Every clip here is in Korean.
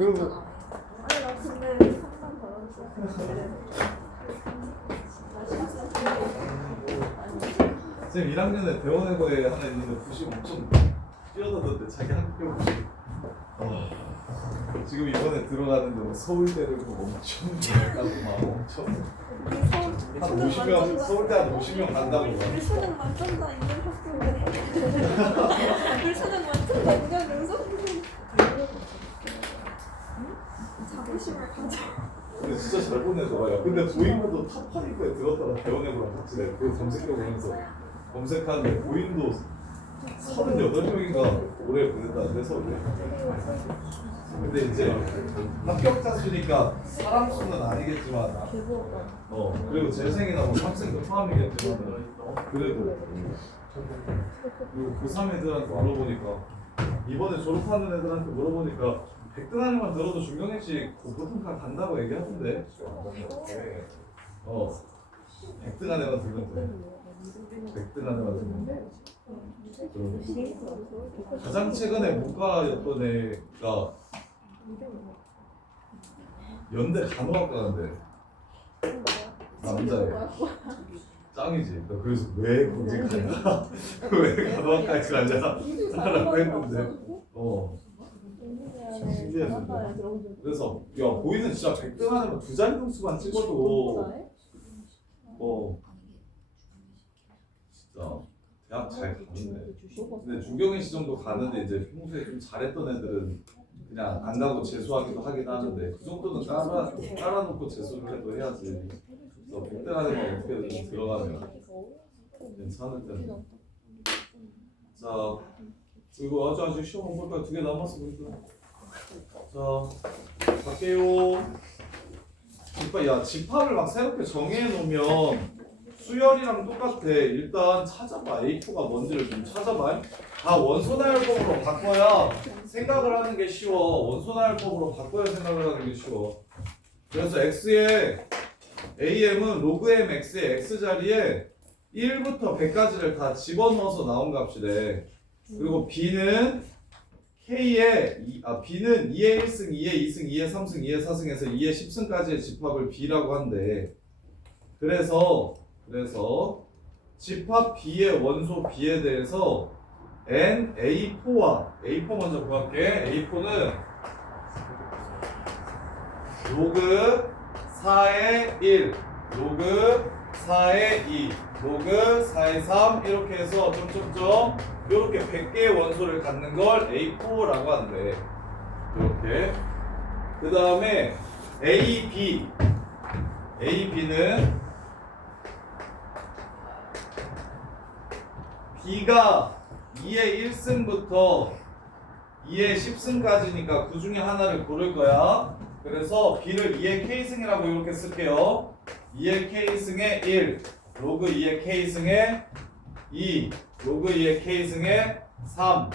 그러면 아니 나 근데 3만 받았어. 지금 1학년에 대원외고에 하나 있는데 부심 엄청 뛰어나던데 자기 학교 부심. 지금 이번에 들어가는데 뭐 서울대를 보고 엄청 잘가고 막 엄청 한 50명 서울대 한 50명 간다고 막. 우리 수능 만점다 인정 학교인데. 우리 수능 만점다 인정 연속. 자부심을 가져. 근데 진짜 잘 보내더라고요. 근데 보인도 탑5에 들었다가 대원외고랑 같이 내가 그거 검색해보면서 검색하는데 보인도 38명인가 올해 보냈다는데 서울대. 근데 이제 합격자 수니까 사람 수는 아니겠지만 그리고 재생이나 뭐 학생도 포함이겠지만 그래도 그리고 고3 애들한테 물어보니까 이번에 졸업하는 애들한테 물어보니까 100등 안에만 들어도 중경일치 보통가 간다고 얘기하던데 100등 안에만 들면 돼. 100등 안에만 들면 돼. 가장 최근에 문과였던 애가 연대 간호학과인데 남자애 짱이지. 나 그래서 왜 거기 가냐 왜 간호학과에 가냐 라고 했는데 신기했는데 그래서 야 보이는 진짜 100등 안에만 두 자리 등수만 찍어도 진짜 대학 잘 가는데. 근데 중경일 시 정도 가는데 이제 평소에 좀 잘했던 애들은 그냥 안 가고 재수하기도 하긴 하는데 그 정도는 깔아놓고 재수를 해도 해야지. 그래서 100등 안에만 어떻게든 들어가면 괜찮을 텐데. 자 그리고 아직 시험 안 볼까 2개 남았어 보니까. 자 갈게요. 야 집합을 막 새롭게 정해 놓으면 수열이랑 똑같아. 일단 찾아봐. A4가 뭔지를 좀 찾아봐. 다 원소나열법으로 바꿔야 생각을 하는 게 쉬워. 원소나열법으로 바꿔야 생각을 하는 게 쉬워. 그래서 X의 AM은 로그 M X의 X자리에 1부터 100까지를 다 집어넣어서 나온 값이래. 그리고 B는 K의 B는 2의 1승, 2의 2승, 2의 3승, 2의 4승에서 2의 10승까지의 집합을 B라고 한대. 그래서 집합 B의 원소 B에 대해서 N, A4와 A4 먼저 구할게. A4는 로그 4의 1, 로그 4의 2, 로그 4의 3 이렇게 해서 점점점 이렇게 100개의 원소를 갖는 걸 A4라고 한대. 이렇게. 그 다음에 AB는 B가 2의 1승부터 2의 10승까지니까 그 중에 하나를 고를 거야. 그래서 B를 2의 K승이라고 이렇게 쓸게요. 2의 K승의 1, 로그 2의 K승의 2, 로그 2의 K승의 3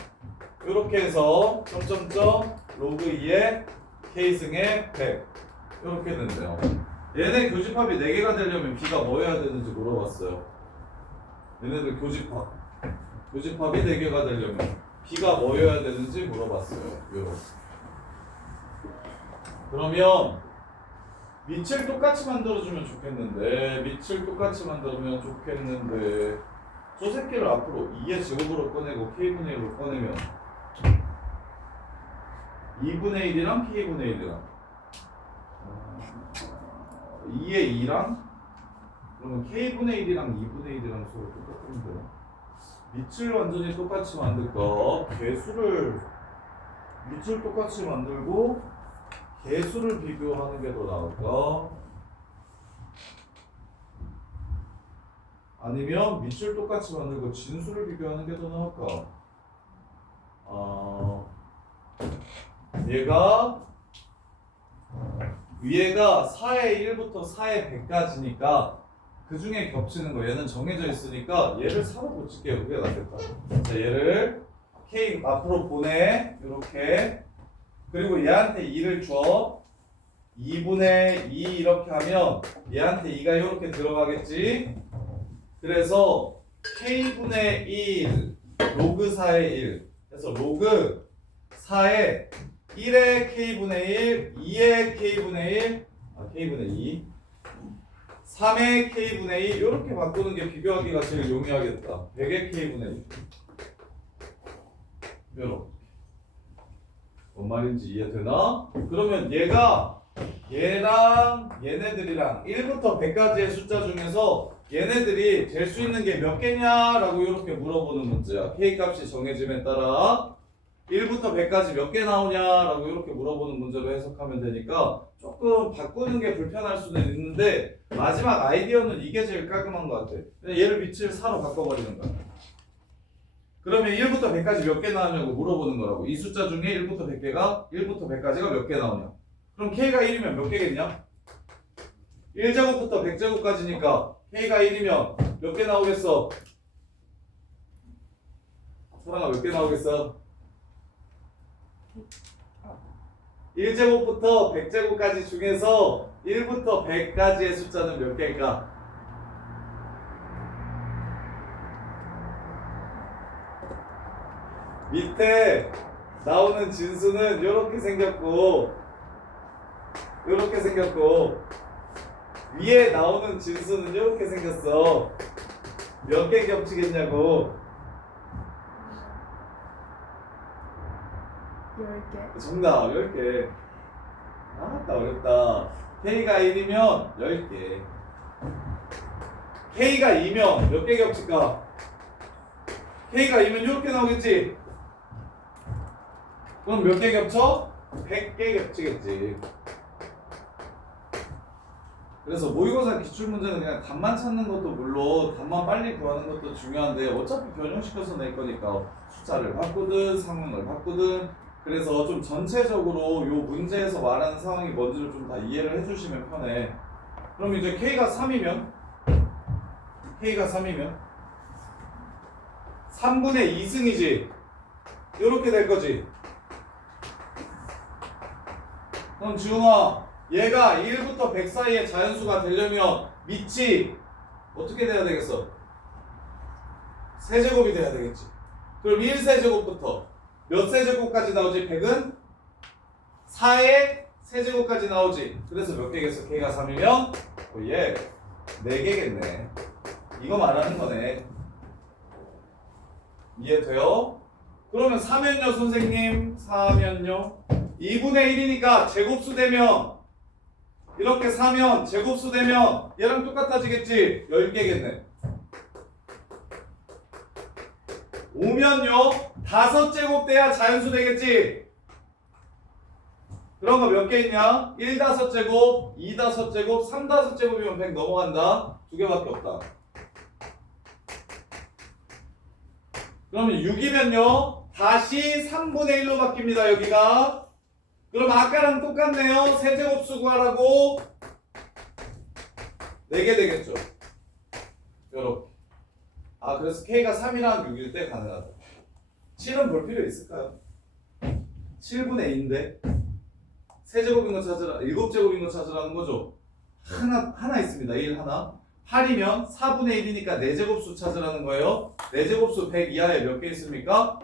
이렇게 해서 점점점 로그 2의 K승의 100 이렇게 된대요. 얘네 교집합이 4개가 되려면 B가 뭐 해야 되는지 물어봤어요. 얘네들 교집합이 4개가 되려면 B가 뭐여야 되는지 물어봤어요. 요렇게. 그러면 밑을 똑같이 만들어주면 좋겠는데 저 새끼를 앞으로 2의 제곱으로 꺼내고 K분의 1로 꺼내면 2분의 1이랑 K분의 1이랑 2의 2랑 그러면 K분의 1이랑 2분의 1이랑 서로 똑같은데 밑을 완전히 똑같이 만들까? 밑을 똑같이 만들고 개수를 비교하는 게 더 나을까? 아니면 밑을 똑같이 만들고 진수를 비교하는 게 더 나을까? 위에가 4의 1부터 4의 100까지니까 그 중에 겹치는 거 얘는 정해져 있으니까 얘를 4로 붙일게요. 그게 낫겠다. 자, 얘를 K 앞으로 보내. 이렇게. 그리고 얘한테 2를 줘. 2분의 2 이렇게 하면 얘한테 2가 이렇게 들어가겠지. 그래서 K분의 1 로그 4의 1 그래서 로그 4의 1의 k분의 1, 2의 k분의 1, k분의 2, 3의 k분의 2 이렇게 바꾸는 게 비교하기가 제일 용이하겠다. 100의 k분의 1 이렇게. 뭔 말인지 이해되나? 그러면 얘가 얘랑 얘네들이랑 1부터 100까지의 숫자 중에서 얘네들이 될 수 있는 게 몇 개냐라고 이렇게 물어보는 문제야. k 값이 정해짐에 따라 1부터 100까지 몇 개 나오냐라고 이렇게 물어보는 문제로 해석하면 되니까 조금 바꾸는 게 불편할 수는 있는데 마지막 아이디어는 이게 제일 깔끔한 것 같아. 그냥 얘를 빛을 4로 바꿔버리는 거야. 그러면 1부터 100까지 몇 개 나오냐고 물어보는 거라고. 이 숫자 중에 1부터 100까지가 몇 개 나오냐. 그럼 k가 1이면 몇 개겠냐? 1제곱부터 100제곱까지니까 k가 1이면 몇 개 나오겠어? 사랑아 몇 개 나오겠어? 1제곱부터 100제곱까지 중에서 1부터 100까지의 숫자는 몇 개일까? 밑에 나오는 진수는 이렇게 생겼고 위에 나오는 진수는 이렇게 생겼어. 몇 개 겹치겠냐고. 10개. 정답 10개. 아따 어렵다. K가 1이면 10개. K가 2면 몇 개 겹칠까? K가 2면 이렇게 나오겠지? 그럼 몇 개 겹쳐? 100개 겹치겠지. 그래서 모의고사 기출문제는 그냥 답만 찾는 것도 물론 답만 빨리 구하는 것도 중요한데 어차피 변형시켜서 낼 거니까 숫자를 바꾸든 상황을 바꾸든 그래서 좀 전체적으로 요 문제에서 말하는 상황이 뭔지를 좀 다 이해를 해주시면 편해. 그럼 이제 K가 3이면 3분의 2승이지. 요렇게 될 거지. 그럼 지웅아 얘가 1부터 100 사이의 자연수가 되려면 밑이 어떻게 돼야 되겠어? 세제곱이 돼야 되겠지. 그럼 1세제곱부터 몇 세제곱까지 나오지? 100은 4의 세제곱까지 나오지. 그래서 몇 개겠어? K가 3이면 얘 4개겠네. 이거 말하는 거네. 이해돼요? 그러면 4면요 선생님? 4면요? 2분의 1이니까 제곱수 되면 이렇게 4면 제곱수 되면 얘랑 똑같아지겠지? 10개겠네. 5면요 5제곱 돼야 자연수 되겠지? 그런 거 몇 개 있냐? 1/5제곱, 2/5제곱, 3/5제곱이면 100 넘어간다. 2개밖에 없다. 그러면 6이면요 다시 3분의 1로 바뀝니다. 여기가. 그럼 아까랑 똑같네요. 세제곱수 구하라고 4개 되겠죠. 요렇게. 그래서 K가 3이랑 6일 때 가능하다. 7은 볼 필요 있을까요? 7분의 2인데 세제곱인 거 찾으라, 7제곱인 거 찾으라는 거죠. 하나 있습니다. 1 하나. 8이면 4분의 1이니까 4제곱수 찾으라는 거예요. 4제곱수 100 이하에 몇 개 있습니까?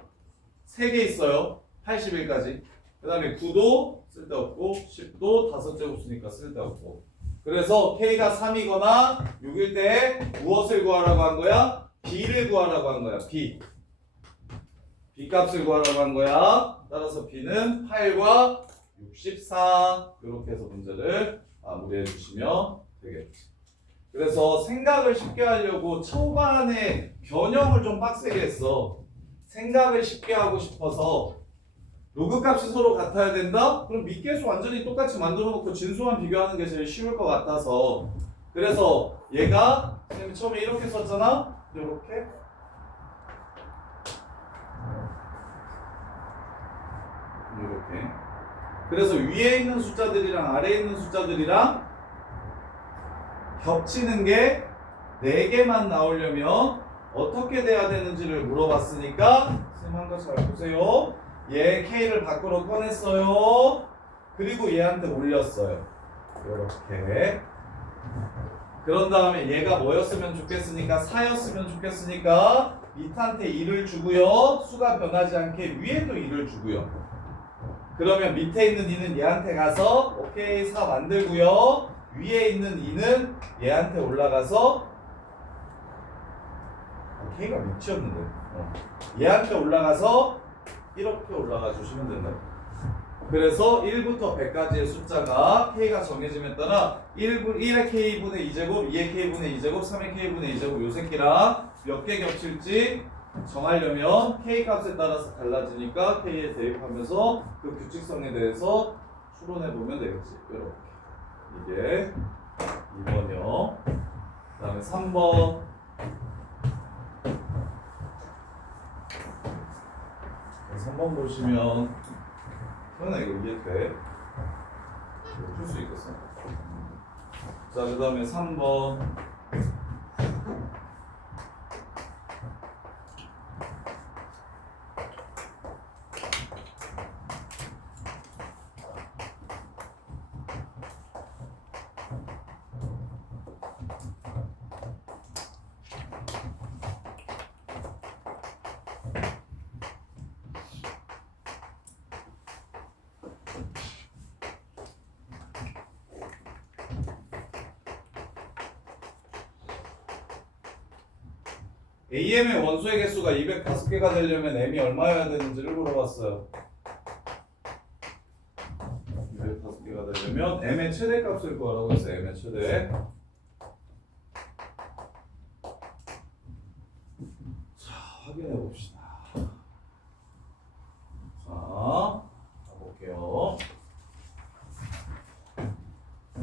3개 있어요. 81까지. 그 다음에 9도 쓸데없고 10도 5제곱수니까 쓸데없고. 그래서 K가 3이거나 6일 때 무엇을 구하라고 한 거야? B를 구하라고 한 거야. B 값을 구하라고 한 거야. 따라서 B는 8과 64 이렇게 해서 문제를 마무리해 주시면 되겠지. 그래서 생각을 쉽게 하려고 초반에 변형을 좀 빡세게 했어. 생각을 쉽게 하고 싶어서 로그 값이 서로 같아야 된다? 그럼 밑계수 완전히 똑같이 만들어 놓고 진수만 비교하는 게 제일 쉬울 것 같아서 그래서 얘가 선생님이 처음에 이렇게 썼잖아? 이렇게 그래서 위에 있는 숫자들이랑 아래에 있는 숫자들이랑 겹치는 게 4개만 나오려면 어떻게 돼야 되는지를 물어봤으니까 선생님 한 거 잘 보세요. 얘 K를 밖으로 꺼냈어요. 그리고 얘한테 올렸어요. 이렇게. 그런 다음에 얘가 뭐였으면 좋겠으니까 4였으면 좋겠으니까 밑한테 2를 주고요. 수가 변하지 않게 위에도 2를 주고요. 그러면 밑에 있는 2는 얘한테 가서 오케이 4 만들고요. 위에 있는 2는 얘한테 올라가서 K가 밑이었는데 얘한테 올라가서 이렇게 올라가 주시면 된다. 그래서 1부터 100까지의 숫자가 K가 정해짐에 따라 1의 K분의 2제곱, 2의 K분의 2제곱, 3의 K분의 2제곱 요 새끼랑 몇 개 겹칠지 정하려면 K 값에 따라서 달라지니까 K에 대입하면서 그 규칙성에 대해서 추론해 보면 되겠지. 이렇게 이게 2번이요. 그 다음에 3번 보시면 현아 이거 이해돼? 풀 수 있겠어. 자, 그 다음에 3번 AM의 원소의 개수가 205개가 되려면 M이 얼마여야 되는지를 물어봤어요. 205개가 되려면 M의 최대값일 거라고 했어요. M의 최대. 자, 확인해 봅시다. 자, 가볼게요.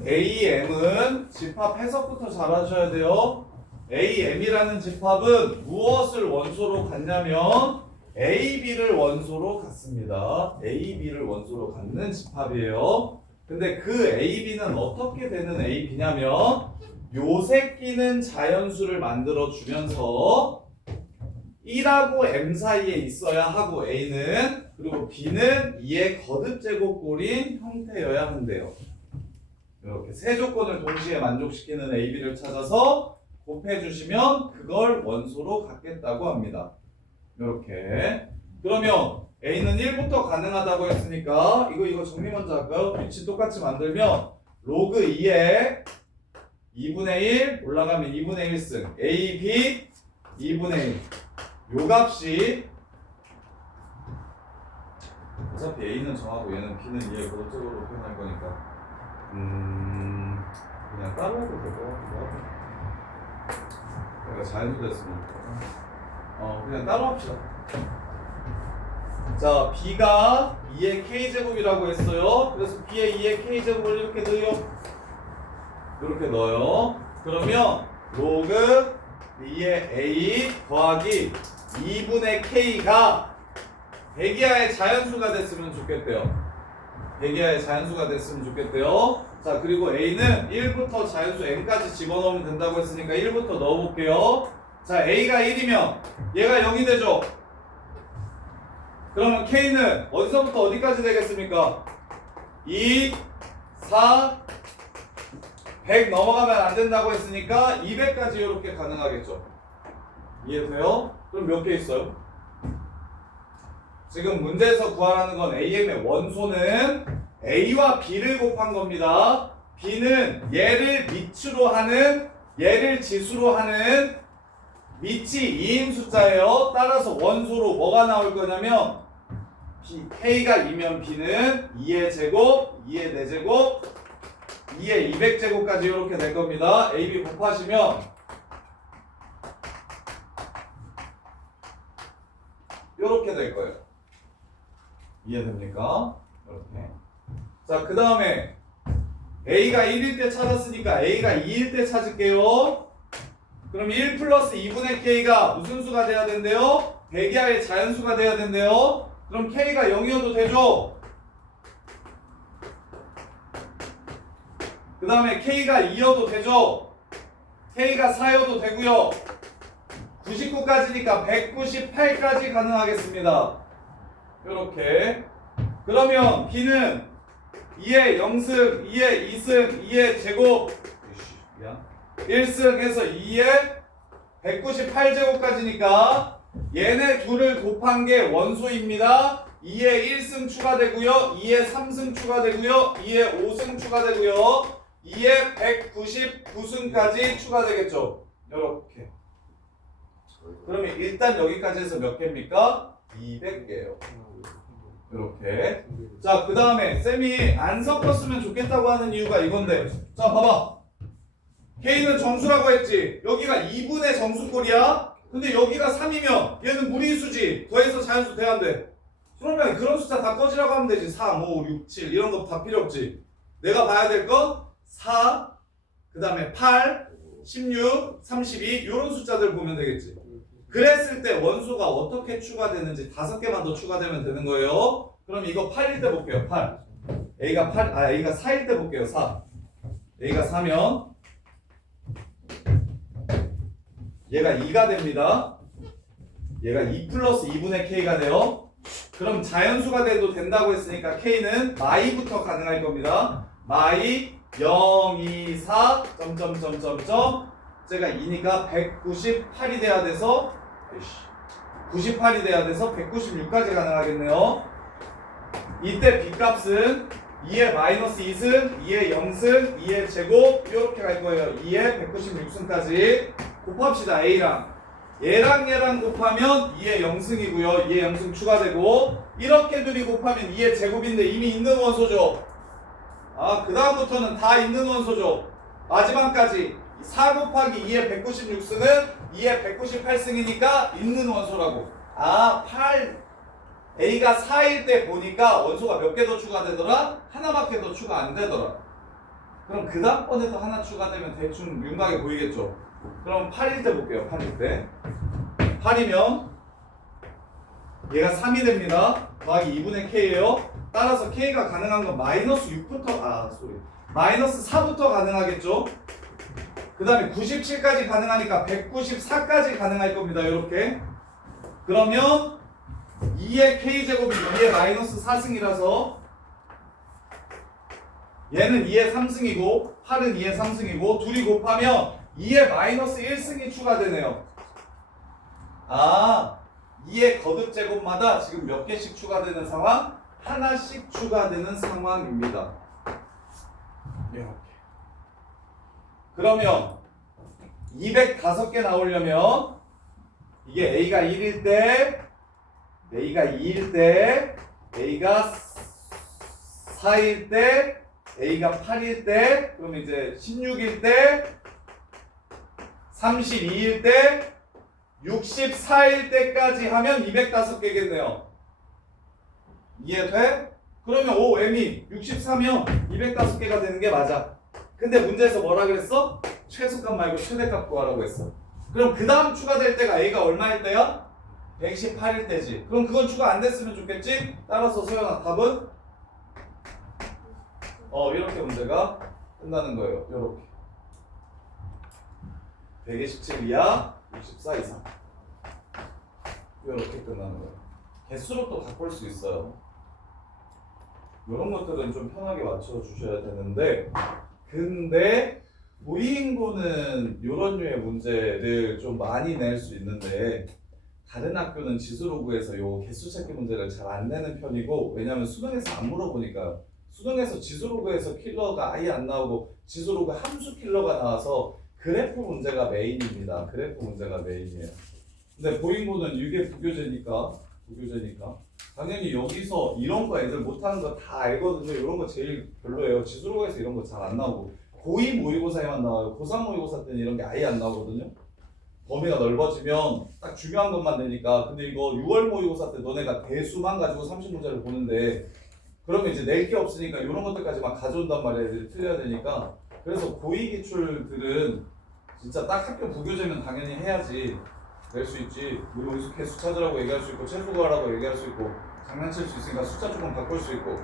AM은 집합 해석부터 잘 하셔야 돼요. AM이라는 집합은 무엇을 원소로 갖냐면 AB를 원소로 갖습니다. AB를 원소로 갖는 집합이에요. 근데 그 AB는 어떻게 되는 AB냐면 요 새끼는 자연수를 만들어 주면서 1하고 M 사이에 있어야 하고 A는 그리고 B는 2의 거듭제곱꼴인 형태여야 한대요. 이렇게 세 조건을 동시에 만족시키는 AB를 찾아서 곱해주시면 그걸 원소로 갖겠다고 합니다. 이렇게. 그러면 A는 1부터 가능하다고 했으니까 이거 정리 먼저 할까요? 위치 똑같이 만들면 로그 2에 2분의 1 올라가면 2분의 1승 AB 2분의 1 요 값이 어차피 A는 정하고 얘는 B는 2의 거듭적으로 표현할 거니까 그냥 따로 해도 될 것 같기도 하고 그러니까 자연수 됐으면 그냥 따로 합시다. 자, B가 2의 K제곱이라고 했어요. 그래서 B의 2의 K제곱을 이렇게 넣어요. 이렇게 넣어요. 그러면 로그 2의 A 더하기 2분의 K가 100 이하의 자연수가 됐으면 좋겠대요. 100 이하의 자연수가 됐으면 좋겠대요. 자, 그리고 A는 1부터 자연수 N까지 집어넣으면 된다고 했으니까 1부터 넣어볼게요. 자, A가 1이면 얘가 0이 되죠? 그러면 K는 어디서부터 어디까지 되겠습니까? 2, 4, 100 넘어가면 안 된다고 했으니까 200까지 이렇게 가능하겠죠? 이해돼요? 그럼 몇 개 있어요? 지금 문제에서 구하라는 건 AM의 원소는 A와 B를 곱한 겁니다. B는 얘를 밑으로 하는, 얘를 지수로 하는 밑이 2인 숫자예요. 따라서 원소로 뭐가 나올 거냐면 K가 2면 B는 2의 제곱, 2의 4제곱, 2의 200제곱까지 이렇게 될 겁니다. AB 곱하시면 이렇게 될 거예요. 이해됩니까? 이렇게. 자, 그 다음에 A가 1일 때 찾았으니까 A가 2일 때 찾을게요. 그럼 1 플러스 2분의 K가 무슨 수가 돼야 된대요? 100 이하의 자연수가 돼야 된대요. 그럼 K가 0이어도 되죠? 그 다음에 K가 2여도 되죠? K가 4여도 되고요. 99까지니까 198까지 가능하겠습니다. 이렇게. 그러면 B는 2의 0승, 2의 2승, 2의 제곱 1승 해서 2의 198제곱까지니까 얘네 둘을 곱한 게 원소입니다. 2에 1승 추가되고요. 2에 3승 추가되고요. 2에 5승 추가되고요. 2에 199승까지 추가되겠죠. 이렇게. 그러면 일단 여기까지 해서 몇 개입니까? 200개예요. 이렇게. 자, 그 다음에 쌤이 안 섞었으면 좋겠다고 하는 이유가 이건데, 자 봐봐. K는 정수라고 했지. 여기가 2분의 정수꼴이야. 근데 여기가 3이면 얘는 무리수지. 더해서 자연수 돼야 돼. 그러면 그런 숫자 다 꺼지라고 하면 되지. 3, 5, 6, 7 이런 거 다 필요 없지. 내가 봐야 될 거 4, 그 다음에 8, 16, 32 이런 숫자들 보면 되겠지. 그랬을 때 원소가 어떻게 추가되는지 5개만 더 추가되면 되는 거예요. 그럼 이거 8일 때 볼게요. 8. A가 4일 때 볼게요. 4. A가 4면 얘가 2가 됩니다. 얘가 2 플러스 2분의 K가 돼요. 그럼 자연수가 돼도 된다고 했으니까 K는 마이부터 가능할 겁니다. 마이 0, 2, 4 점점점점점 제가 2니까 198이 돼야 돼서 98이 돼야 돼서 196까지 가능하겠네요. 이때 B값은 2의 마이너스 2승, 2의 0승, 2의 제곱 이렇게 갈 거예요. 2의 196승까지 곱합시다. A랑 얘랑 곱하면 2의 0승이고요. 2의 0승 추가되고 이렇게 둘이 곱하면 2의 제곱인데 이미 있는 원소죠. 그 다음부터는 다 있는 원소죠. 마지막까지 4 곱하기 2의 196승은 2의 198승이니까 있는 원소라고. 8 A가 4일 때 보니까 원소가 몇 개 더 추가되더라? 하나밖에 더 추가 안 되더라. 그럼 그 다음번에도 하나 추가되면 대충 윤곽에 보이겠죠? 그럼 8일 때 볼게요. 8일 때 8이면 얘가 3이 됩니다. 더하기 2분의 K예요. 따라서 K가 가능한 건 마이너스 6부터 마이너스 4부터 가능하겠죠? 그 다음에 97까지 가능하니까 194까지 가능할 겁니다. 이렇게. 그러면 2의 K제곱이 2의 마이너스 4승이라서 얘는 2의 3승이고 8은 2의 3승이고 둘이 곱하면 2의 마이너스 1승이 추가되네요. 2의 거듭제곱마다 지금 몇 개씩 추가되는 상황? 하나씩 추가되는 상황입니다. 이렇게. 그러면 205개 나오려면 이게 A가 1일 때, A가 2일 때, A가 4일 때, A가 8일 때, 그럼 이제 16일 때, 32일 때, 64일 때까지 하면 205개겠네요. 이해돼? 그러면 M이 64면 205개가 되는 게 맞아. 근데 문제에서 뭐라 그랬어? 최소값 말고 최대값 구하라고 했어. 그럼 그 다음 추가될 때가 A가 얼마일 때야? 118일 때지. 그럼 그건 추가 안 됐으면 좋겠지? 따라서 소연아 답은? 이렇게 문제가 끝나는 거예요. 이렇게. 127 이하, 64 이상. 이렇게 끝나는 거예요. 개수로 또 바꿀 수 있어요. 이런 것들은 좀 편하게 맞춰주셔야 되는데, 근데 보잉고는 이런 류의 문제를 좀 많이 낼 수 있는데 다른 학교는 지수로그에서 요 개수 찾기 문제를 잘 안 내는 편이고, 왜냐면 수능에서 안 물어보니까. 수능에서 지수로그에서 킬러가 아예 안 나오고 지수로그 함수 킬러가 나와서 그래프 문제가 메인입니다. 그래프 문제가 메인이에요. 근데 보잉고는 이게 부교재니까 당연히 여기서 이런 거 애들 못하는 거 다 알거든요. 이런 거 제일 별로예요. 지수로그에서 이런 거 잘 안 나오고 고2 모의고사에만 나와요. 고3 모의고사 때는 이런 게 아예 안 나오거든요. 범위가 넓어지면 딱 중요한 것만 내니까. 근데 이거 6월 모의고사 때 너네가 대수만 가지고 30문제를 보는데 그러면 이제 낼 게 없으니까 이런 것들까지 막 가져온단 말이야. 애들이 틀려야 되니까. 그래서 고2 기출들은 진짜 딱 학교 부교재면 당연히 해야지 낼 수 있지. 우리 어디서 개수 찾으라고 얘기할 수 있고 최소 구하라고 얘기할 수 있고 장난칠 수 있으니까 숫자 조금 바꿀 수 있고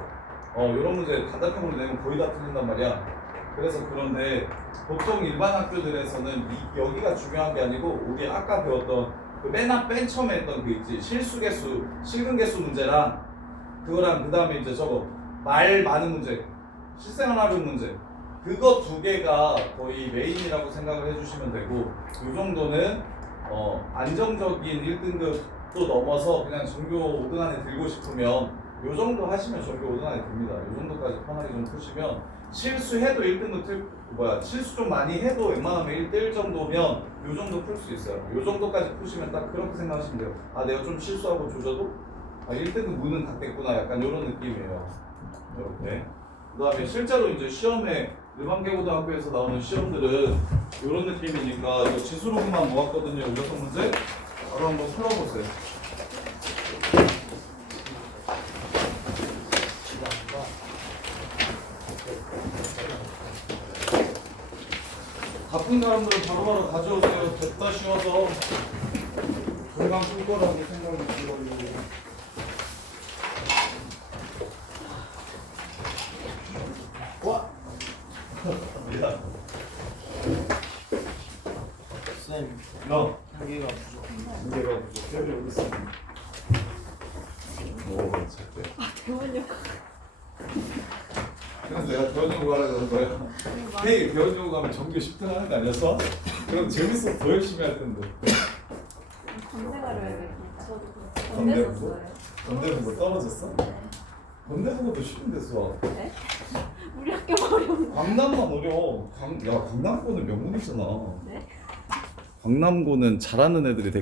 이런 문제 단답형으로 내면 거의 다 틀린단 말이야. 그래서 그런데 보통 일반 학교들에서는 여기가 중요한 게 아니고 우리 아까 배웠던 그 맨 처음에 했던 그 있지 실수개수, 실근개수 문제랑 그거랑 그 다음에 이제 저거 말 많은 문제, 실생활 활용 문제 그거 두 개가 거의 메인이라고 생각을 해주시면 되고 이 정도는 안정적인 1등급 또 넘어서 그냥 전교 5등 안에 들고 싶으면 요 정도 하시면 전교 5등 안에 듭니다. 요 정도까지 편하게 좀 푸시면 실수해도 1등도 실수 좀 많이 해도 웬만하면 1대1 정도면 요 정도 풀 수 있어요. 요 정도까지 푸시면 딱 그렇게 생각하시면 돼요. 아, 내가 좀 실수하고 조져도 1등급 문은 닫겠구나. 약간 이런 느낌이에요. 이렇게. 그 다음에 실제로 이제 시험에 일반계고등학교에서 나오는 시험들은 이런 느낌이니까 이거 지수록만 모았거든요. 6문제 바로 한번 풀어보세요. 바쁜 사람들은 바로바로 가져오세요. 됐다 쉬워서 금방 풀 거라고 생각이 들어요. 와! 미안. 쌤, 너. 한개가 부족. 문제가 부족해. 여기 있어. 오, 잘돼. 대원이요. 그래서 내가 배워주고 가라고 그런 거야. 헤이, 배워주고 가면 전교 10등 하는 거 아니었어? 그럼 재밌어서 더 열심히 할 텐데. 건대가로 해야겠다. 저도 건대 건대 공부? 썼어요. 건대는 뭐 떨어졌어? 건대 공부도 쉬운데 수학. 네? 우리 학교 어려운. 강남만 어려워. 강남고는 명문이잖아. 네? 강남고는 잘하는 애들이 되게